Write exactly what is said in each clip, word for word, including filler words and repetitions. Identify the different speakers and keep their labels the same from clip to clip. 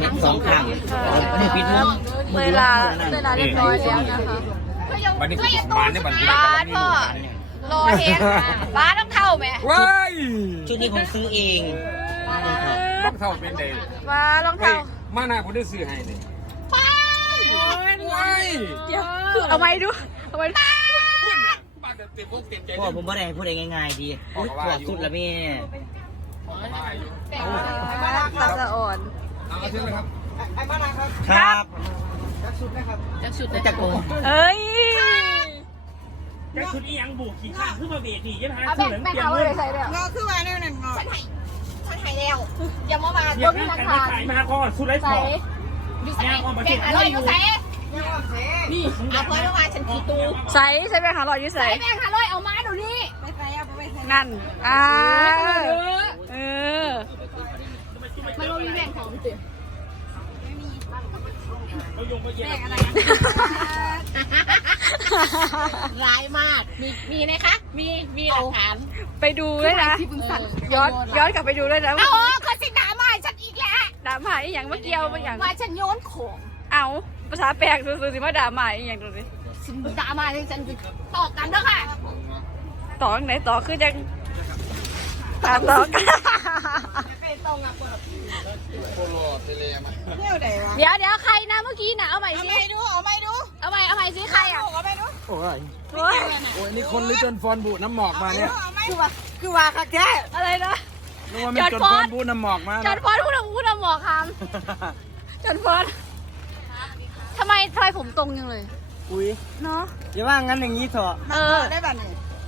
Speaker 1: เม็ดสองข้างนี่ปิดมือ
Speaker 2: เวลาเวลาเรียบร้อยแล้วนะคะ
Speaker 3: วันนี้บานเนี่ยบันทึก
Speaker 2: บ้านพ่อรอเฮงบ้านต้องเท่าไหม
Speaker 3: ว้าย
Speaker 1: ชุดนี้ผมซื้อเอง
Speaker 3: ต้องเท่าเป็นเด็ก
Speaker 2: บ้านต้องเท่า
Speaker 3: มาหน้าผมได้ซื้อให้เลยว้าย
Speaker 2: คือเอาไว้ดูเอาไว้
Speaker 3: บ้านเต็มพวกเต็มใจ
Speaker 1: พ่อผมไม่ได้พูดได้ง่ายๆดีถอดสุดแล้วแม่
Speaker 2: ตาจะอ่อน
Speaker 3: เอาเชิญเลยครับ
Speaker 1: ครับ
Speaker 2: จะสุด
Speaker 1: จะจักรโกน
Speaker 2: เอ้ย
Speaker 4: แต่ชุดอียังบุกขี่ข้างขึ้นมาเบียดหนียังหา
Speaker 2: เอา
Speaker 4: ซื้
Speaker 2: แบ่
Speaker 4: อง เหลือง
Speaker 2: แบ่ง
Speaker 4: เตรียม
Speaker 2: เอา
Speaker 4: เงิ
Speaker 2: เล
Speaker 4: น
Speaker 2: ยใส่เลย
Speaker 5: งอคือว่าแนวนั้นงอ
Speaker 2: ฉันหายฉันหายแล้วอย่ามามา
Speaker 4: เดี๋
Speaker 2: ตั
Speaker 4: ยว ว
Speaker 2: มี
Speaker 4: นั่
Speaker 2: หลั
Speaker 4: ง
Speaker 2: ก
Speaker 4: กัน
Speaker 2: ฐาน
Speaker 4: ขายมาข้อสุดไรส
Speaker 2: ใส่
Speaker 4: อง
Speaker 2: อยู่ใส่แบ่งหาลอยอยู่ใส่
Speaker 4: นี่
Speaker 2: เอาเพิ่มมาฉันขี่ตูใส่ใส่แบ่งหาลอยอยู่ใส่แบ่งหาลอยเอามาดูนี่
Speaker 5: ไปใส่เอาไปใส่
Speaker 2: นั่นอ่าเออมันมีแบ่งของสิ
Speaker 4: เขาโยงมาเย็น
Speaker 2: ร้ายมาก มี มีนะคะ มี มีหลักฐาน ไปดูด้วยนะ ย้อน ย้อนกลับไปดูด้วยนะเอาเขาสิด่ามาฉันอีกแล้วด่ามาอีกอย่างเมื่อกี้เอาอย่างว่าฉันโยนของเอาภาษาแปลกสุดๆสิมาด่ามาอีกอย่างดูสิฉันด่ามาฉันจะต่อกันเด้อค่ะ ต่อไหนต่อคือยังตามต่อกัน
Speaker 5: เที่ยวไหนวะ
Speaker 2: เดี๋ยวเดี๋ยวใครนะเมื่อกี้นะเอาใหม่
Speaker 5: เอา
Speaker 2: สิ
Speaker 5: ไปดูเอาไปดู
Speaker 2: เอาใหม่เอาใหม่สิใครอ่ะ
Speaker 5: เอาไปดู
Speaker 3: โอ้ย
Speaker 2: โอ้ย
Speaker 3: โอ้ยนี่คนหรือจนฟอนบูน้ำหมอกมาเนี่ย
Speaker 5: เอาไปคือว่าคือว่าค่ะแก
Speaker 2: อะไรนะ
Speaker 3: นึกว่ามันจนฟอนบูน้ำหมอกมา
Speaker 2: จอนฟอนพูดพูดหมอคำจอนฟอนทำไมทำไมผมตรงยังเลย
Speaker 1: อุ้ย
Speaker 2: เนาะ
Speaker 1: อย่าว่างั้นอย่างนี้เถอะ
Speaker 2: เออ
Speaker 5: ได้แบบนี้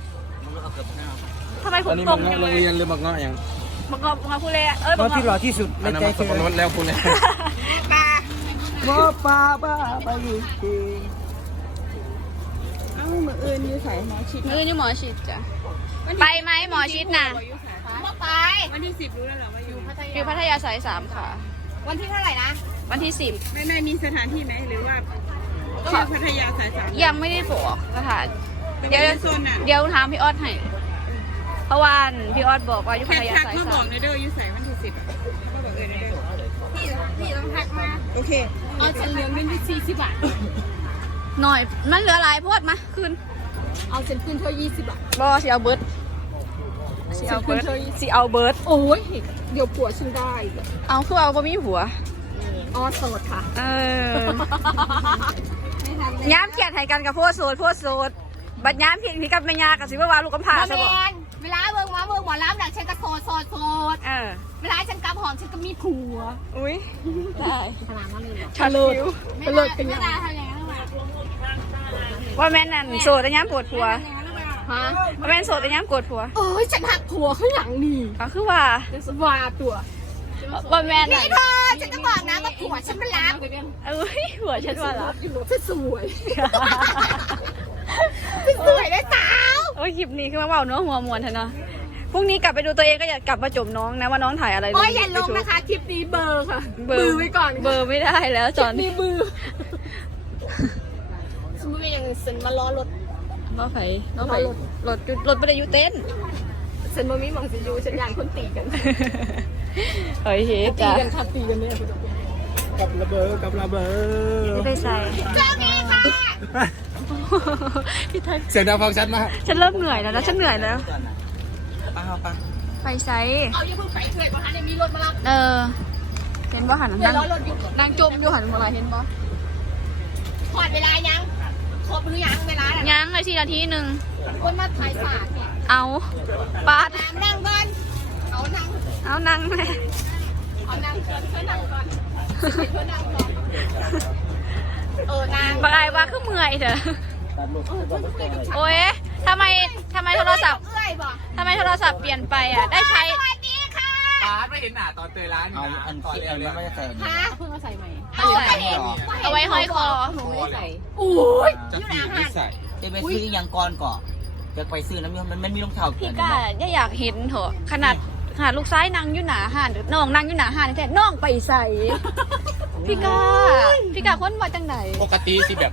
Speaker 2: ทำไมผ
Speaker 3: อั
Speaker 2: ม
Speaker 3: นนี้
Speaker 2: ตร
Speaker 3: มั
Speaker 2: ง
Speaker 3: งเงาะ
Speaker 2: ยัง
Speaker 3: โร
Speaker 2: เล
Speaker 3: ง
Speaker 2: ย
Speaker 3: เรียนหรือมังเงาะยัง
Speaker 2: บังกอบบังกอบพูดเลยอะเออบังกอบ
Speaker 1: ที่หล่อที่สุด
Speaker 3: อันนั้นมันสับปะรดแล้วคุณเลย
Speaker 5: ปลา
Speaker 1: ว่าป้าป้าไปอยู่จริง
Speaker 5: เอ้ามืออื่นอยู่ใส่หมอชิด
Speaker 2: มืออยู่หมอชิดจ้ะไปไหมหมอชิดน่ะมาไป
Speaker 5: วันที่สิบรู้แล้วเหรอว่าอยู่พัท
Speaker 2: อยู่
Speaker 5: ยา
Speaker 2: พัทยาสายสามค่ะ
Speaker 5: วันที่เท่าไหร่นะ
Speaker 2: วันที่สิบ
Speaker 5: แม่แม่มีสถานที่ไหมหรือว่าชื่อพัทยาสายสาม
Speaker 2: ยังไม่ได้บอกสถาน
Speaker 5: ตรง
Speaker 2: เดี๋ยว
Speaker 5: นี้โซนน่ะ
Speaker 2: เดี๋ยวถามพี่ออสให้เพราะว่าพี่ออสบอกว่าอยู่
Speaker 5: แค่
Speaker 2: พัทยา
Speaker 5: ทัก
Speaker 2: สาย
Speaker 5: มาบ
Speaker 2: สา
Speaker 5: อ
Speaker 2: ม
Speaker 5: กในเด้ออยู่ใส่วันที่สิบก็บอกเออในเด้อพี่พี่ต้องทักมาโอเคเอาฉันเหลือเงินที่สี่สิบบาท
Speaker 2: หน่อยมันเหลือหลายโพดมาคืน
Speaker 5: เอาฉันคืนเธอยี่สิบบาท
Speaker 2: บอสิเอาเบิร์ดสิเอาเบิร์ดสิเอาเบิร์ด
Speaker 5: โอ้ยเดี๋ยวผัวฉันได้
Speaker 2: เอาคือเอาบ่มีผัว
Speaker 5: อ๋อโสดค่ะ
Speaker 2: เออ
Speaker 5: ไม่ทันเลย
Speaker 2: ย้ำเขียนให้กันกับพวกโสดพวกโสดบัดย้ำเขียนพี่กับแม่ยากับสิบว่าลูกกำพร้า
Speaker 6: มา
Speaker 2: ใช่
Speaker 6: แม
Speaker 2: ปะ
Speaker 6: นเวลาเบิ่งมาเบิ่งหมอลำหลังฉันก็โสดโสดโสด
Speaker 2: เออ
Speaker 6: เวลาฉันกลับหอมฉันก็มีผัว
Speaker 2: อุ้ยได้
Speaker 6: ขนาดนั้นเลยเหรอ
Speaker 2: ชาเลิศ
Speaker 6: ไม่ได้ไม่ได้ทำอย่างนั้นหรอก
Speaker 2: ว่าแม่นนั่นโสดแต่ย้ำปวดผัว
Speaker 6: ฮะ
Speaker 2: ว่าแม่นโสดแต่ย้ำปวดผัว
Speaker 6: เอ้ยฉันหักผัวข้างหลังนี่
Speaker 2: ก็คือว่า
Speaker 6: ว่าตัว
Speaker 2: ว่าแม่นนั่
Speaker 6: นี่
Speaker 2: น
Speaker 6: เธอฉันจะบอกนะว่าผัวฉันไม่รับ
Speaker 2: เอ้ยผัวฉันว่าละ
Speaker 6: ฉันสวยฉันสวยได้สาว
Speaker 2: โอ้ยคลิปนี้คือมาเบาเนื้อหัวมวนเถอะเนาะพรุ่งนี้กลับไปดูตัวเองก็อย่ากลับมาจมน้องนะว่าน้องถ่ายอะไร
Speaker 6: โอ้ยอย่าลงนะคะคลิปนี้เบอร์ค่ะ
Speaker 2: เบอร์ไว้ก่อนเบอร์ไม่ได้แล้วจอน
Speaker 6: มีเบอร์สมมติว่าอย่างฉันมาล้อรถ
Speaker 2: น้องไผ่น้องไผ่รถรถไม่ได้อยู่เต้น
Speaker 6: ฉันบ่มีหมองสิอยู่ฉันอยากคนตีกัน
Speaker 2: เฮ้ยเฮ้
Speaker 6: ตี
Speaker 2: จ้ะ
Speaker 6: กันค่ะตีกันเนี่ย
Speaker 3: กับระเบิดกับระเบิด
Speaker 2: ไม่ได้ใส่
Speaker 6: เจ้าพี่ค่ะ
Speaker 2: พี่ไทย
Speaker 3: เสียงดังฟังชัดมาก
Speaker 2: ฉันเริ่มเหนื่อยแล้วนะฉันเหนื่อยแล้ว
Speaker 1: ป้าเอาป้า
Speaker 2: ไปไซ
Speaker 6: เอาอย่าเพิ่งไปเถิดเพราะท่านยังมีรถมารับ
Speaker 2: เออเห็นบ่หัน
Speaker 6: เดี๋ย
Speaker 2: นั่
Speaker 6: ว
Speaker 2: ง
Speaker 6: รอรถอยู่
Speaker 2: นั่งจมอยู่หันมาเห็นบ่
Speaker 6: ถอดเวลายังครบหรือยังเวลาน่ะ
Speaker 2: ยังเลยทีนาทีหนึ่ง
Speaker 6: คนมาถ่ายสาดเนี่ย
Speaker 2: เอาปาด
Speaker 6: น้ำนั่งก่อนเอานั่ง
Speaker 2: เอานั่งแม่
Speaker 6: เอานั่งก่อนเพื่อนั่งก่อนเพื่อนั่งก่อนเออนาง
Speaker 2: บายว่าคือเมื่อยเถอะโอ้ยทำไมทำไมโทรศัพท์
Speaker 6: เอื้อยบอก
Speaker 2: ทำไมโทรศัพท์เปลี่ยนไปอ่ะได้ใช้
Speaker 6: สวัสดีค่ะ
Speaker 3: ตาไม่เห็นหน้าตอนเตยร้าน
Speaker 1: เอาอันที่อันนั้นไม่ได้ใส่
Speaker 6: ฮะ
Speaker 2: เพิ่งมาใส่ใหม่
Speaker 6: เอาไปเห็น
Speaker 2: เอาไว้ห้อยคอ
Speaker 6: โอ้ย
Speaker 3: จะ
Speaker 6: อยู่
Speaker 3: ปี
Speaker 6: อาหา
Speaker 3: ไม่
Speaker 6: ร
Speaker 3: ใส่
Speaker 1: จะไปซื้ออย่างก่อนก่อนจะไปซื้อน้ำมันมันมีรองเท้า
Speaker 2: พี่ก้าเนี่ยอยากเห็นเถอะขนาดขนาดลูกซ้ายนั่งอยู่หนาห่านหรือน้องนั่งอยู่หนาห่านแต่น้องไปใส่ พี่ก้าพี่ก้าคนมาจังไหน
Speaker 3: ปกติสิแบบ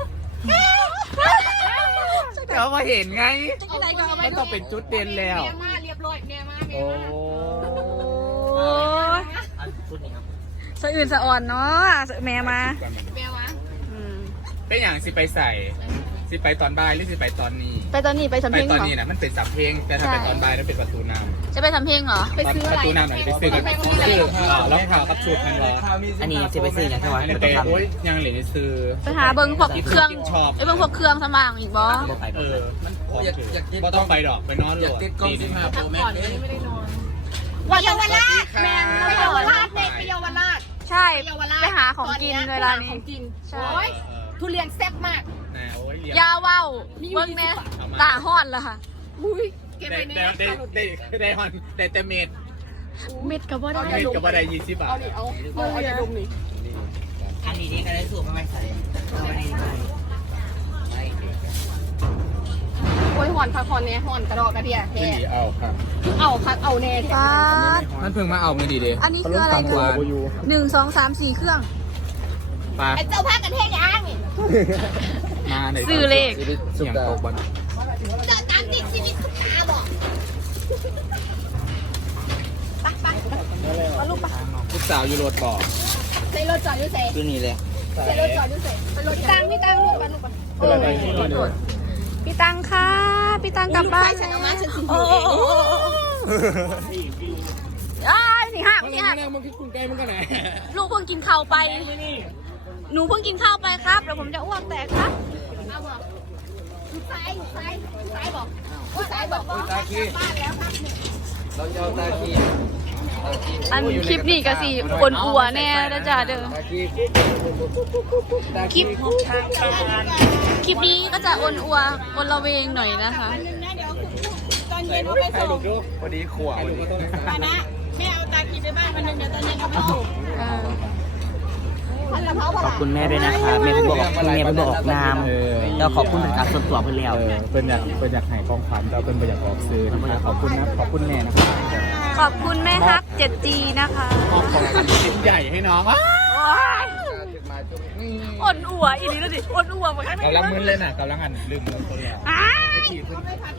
Speaker 3: เดี๋ยวมาเห็นไง
Speaker 2: จังไหนก็เอาไป
Speaker 3: ไม่ต้องเป็นจุดเด่นแล้ว
Speaker 6: เมียมาเรียบร้อยเมียมาเมีย
Speaker 3: โอ้
Speaker 6: มา
Speaker 2: โอ้ย
Speaker 1: อันชุดนี้ครับ
Speaker 2: สะอื่นสะอ่อนเนาะแม่มา
Speaker 5: แม่วะ
Speaker 2: อืม
Speaker 3: เป็นอย่างสิไปใส่สิไปตอนบ่ายหรือสิไปตอนนี้
Speaker 2: ไปตอนนี้ไปทำ
Speaker 3: ไป
Speaker 2: เพลง
Speaker 3: ตอน
Speaker 2: เหรอ
Speaker 3: นี้นะมันเป็นสับเพลงแต่ถ้าไปตอนบ่ายนั้นเป็นประตูน้ำ
Speaker 2: จะไปทำเพลงเหรอ
Speaker 5: ไปซื้อ
Speaker 3: ป
Speaker 5: อะไร
Speaker 3: ระตูน้ำไหนไปซื้อกันซื้อรองเท้ากับชุดนั่นเหรอ
Speaker 1: อันนี้จะไปซื้ออย่างที่ว่า
Speaker 3: อันนี้
Speaker 1: ไม่
Speaker 3: ไป
Speaker 1: ต้องท
Speaker 3: โอ้ยยังเหลือซื้อ
Speaker 2: ไปหาเบิ้งพวกเครื่อง
Speaker 3: ชอบ
Speaker 2: ไอ้เบิ้งพวกเครื่องสมางอีกบ่
Speaker 1: ำบ่ไป
Speaker 3: เอ
Speaker 1: บ่
Speaker 3: อ
Speaker 1: ไป
Speaker 3: มันของถือบ่ต้องไปดอกไปนอนโหลดตีหนึ่ง
Speaker 5: พักผ่อนเลยไม่ได้นอน
Speaker 6: ว่าเยาวราช
Speaker 3: แมน
Speaker 6: ไปเยาวราชเด็กไปเยาวราช
Speaker 2: ใช่
Speaker 6: ไปเยาวราช
Speaker 2: ไปหาของกินเวลานี้
Speaker 6: ของกิน
Speaker 2: ใช่
Speaker 6: โอ้ยทุเรียนแซ่บมาก
Speaker 3: นะโอ้ยเลี้ยง
Speaker 2: ยาเว้าเบิ้งเนี่ยตาห้อนละค่ะ
Speaker 6: อุ้ยเก็บ
Speaker 3: ได้
Speaker 6: ไป
Speaker 3: ได้
Speaker 6: เนี่ย
Speaker 3: ได้ได้ได้ฮอนได้แต่เม็ด
Speaker 2: เม็ดกับว่าได้
Speaker 3: เม็ดก็บ่ได้ยี่สิบบาท
Speaker 6: เอาดิเอาเอาเอาอย่าดมนี่
Speaker 1: อันนี้นี่ก็ได้สูบมาไม่ใส่เอาอันนี้ไป
Speaker 6: โอ้ยหอนคักหอนเนี่ยหอนกระดอกกระเดียแท้
Speaker 3: ไม่ดีเอาครับ
Speaker 6: คือเอาคักเอาแน่แท้
Speaker 2: ป้าด
Speaker 3: มันเพิ่งมาเอาไม่ดีเด้
Speaker 2: อันนี้คืออะไรเธอหนึ่งสองสามสี่เครื่อง
Speaker 3: ปลา
Speaker 6: ไอ้เจ้าพากันเทศยังนี่
Speaker 3: มาใน
Speaker 2: ซื้อเลข
Speaker 3: สุกตกบอล
Speaker 6: เจะตามติดชีวิตคุณตาบอกไปไปเอาลูกไป
Speaker 3: ลูกสาวอยู่โรดบ่อ
Speaker 6: ใส่รถจอดอยู่เสร็จ
Speaker 1: คือนี่เลย
Speaker 6: ใส่รถจอดอยู่เสร็จใส่รถตังพี่ตังลูกไปลูกไป
Speaker 2: โอ้ยพี่ตังค่ะพี่ตังกลับบ้าน
Speaker 6: ฉันเอามาฉันสิ
Speaker 2: โอ้โหอ้ายสิหักสิหัก
Speaker 3: มันคือกุ้งไก่มันก็ไหน
Speaker 2: ลูกเพิ่งกินข้าวไป หนูเพิ่งกินข้าวไปครับเดี๋ยวผมจะอ้วกแตกครับ
Speaker 6: เอาบอกซ้ายซ้ายซ้ายบอกซ้ายบอกตาขี้บ้านแล้วครับ
Speaker 3: เราจะเอาตาคี
Speaker 2: อันคลิปนี้ก็สิปนอัวแน่นะจ๊ะเด้อ
Speaker 3: ตาคี
Speaker 2: คลิปคลิปนี้ก็จะอนอัวอนละเวงหน่อยนะคะ
Speaker 6: นึงนะเดี๋ยวตอนเย็นเอาไปส่ง
Speaker 3: พอดีขวบ
Speaker 6: ปานะแม่เอาตากีไปบ้านมันนึงเดี๋ยวตอนเย็นเอาไปส่ง
Speaker 2: เออ
Speaker 6: พันละเพรา
Speaker 1: ขอบคุณแม่ด้วยนะคะแม่เป็นบอกแม่เป็นบอกนามแล้วขอบคุณเป็นการส่วนตัวเพื่อนแล้ว
Speaker 3: เป็นอยากเป็นอยากให้ของขวัญเราเป็นอยากออกซื้อนะครับขอบคุณนะขอบคุณแม่นะครับ
Speaker 2: ขอบคุณแม่ฮัก เจ็ดจี นะคะ
Speaker 3: มอบของขวัญชิ้นใหญ่ให้น้อง
Speaker 2: โอ้ยอ่อนอัวอีนี้แล้วดิอ่อนอัวเหมือนกัน
Speaker 3: เราลังมือเลยน่ะเราลังอันลืมเลยคนเดียว
Speaker 2: อ้าย
Speaker 3: ตะกี้เพิ่น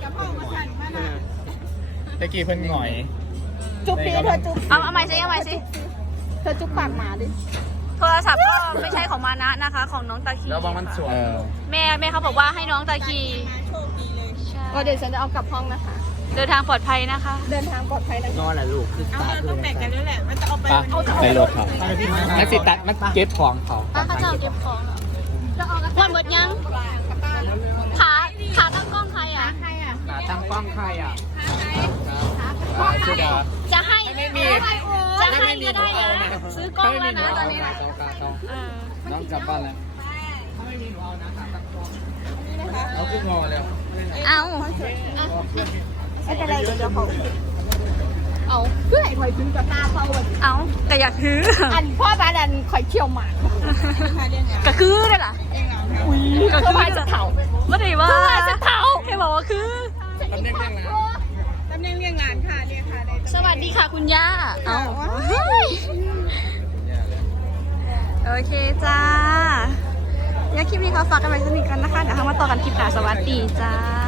Speaker 3: ตะกี้เพิ่นหงอย
Speaker 6: จุ๊บปีเธอจุ๊บ
Speaker 2: เอาเอาใหม่สิเอาใหม่สิ
Speaker 6: เธอจุ๊บปากหมาดิ
Speaker 2: โทรศัพท์ก็ไม่ใช่ของมานะนะคะ ของน้องตาคี
Speaker 3: แล้วบางมันสวย
Speaker 2: แม่แม่เขาบอกว่าให้น้องตาคีใช่
Speaker 6: ก็เดี๋ยวฉันจะเอากลับห้องนะคะ
Speaker 2: เดินทางปลอดภัยนะคะ
Speaker 6: เดินทางปลอดภัยนะ
Speaker 1: นอนแหละลูกคือตาคือ
Speaker 3: ไปไปรถเขานักสิตัดมันเก็บของเขา
Speaker 2: ป้าเขาจะเอาเก็บของเหรอวันหมดยัง ขาขาตั้งกล้องใครอ่ะ
Speaker 6: ใครอ่ะ
Speaker 3: ตั้งกล้องใครอ่ะ
Speaker 2: จะให้
Speaker 3: ไม่มี
Speaker 2: จะให้ก็ได้นะซื้อกล้องแล้วนะตอนนี้นะเออ
Speaker 3: น้องกลับบ้านแล้วเอาขึ้นงอแล้ว
Speaker 2: เอา
Speaker 6: ไม่เป็นไรเดี๋ยวเขาเอาเพื่อให้คอยถึงกับตาเขาแบบ
Speaker 2: เอาแต่อยากถือ
Speaker 6: อันพ่อบ้านอันคอยเที่ยวหมาก
Speaker 2: ก็คือได้ล่ะอุ้ยก็
Speaker 6: เพื่
Speaker 2: คือ อ
Speaker 6: พายจะเถา
Speaker 2: ไม่ได้ว่าจะเท้าให้บอกว่าคือ
Speaker 3: ตำแหน่งยังไง
Speaker 6: ตำแหน่งเรียงงานค่ะเนี่ยค่ะ
Speaker 2: สวัสดีค่ะคุณย่าเอาโอเคจ้าอย่าคลิปนี้เขาฝากกันไว้สนิทกันนะคะเดี๋ยวเรามาต่อกันคลิปหน้าสวัสดีจ้า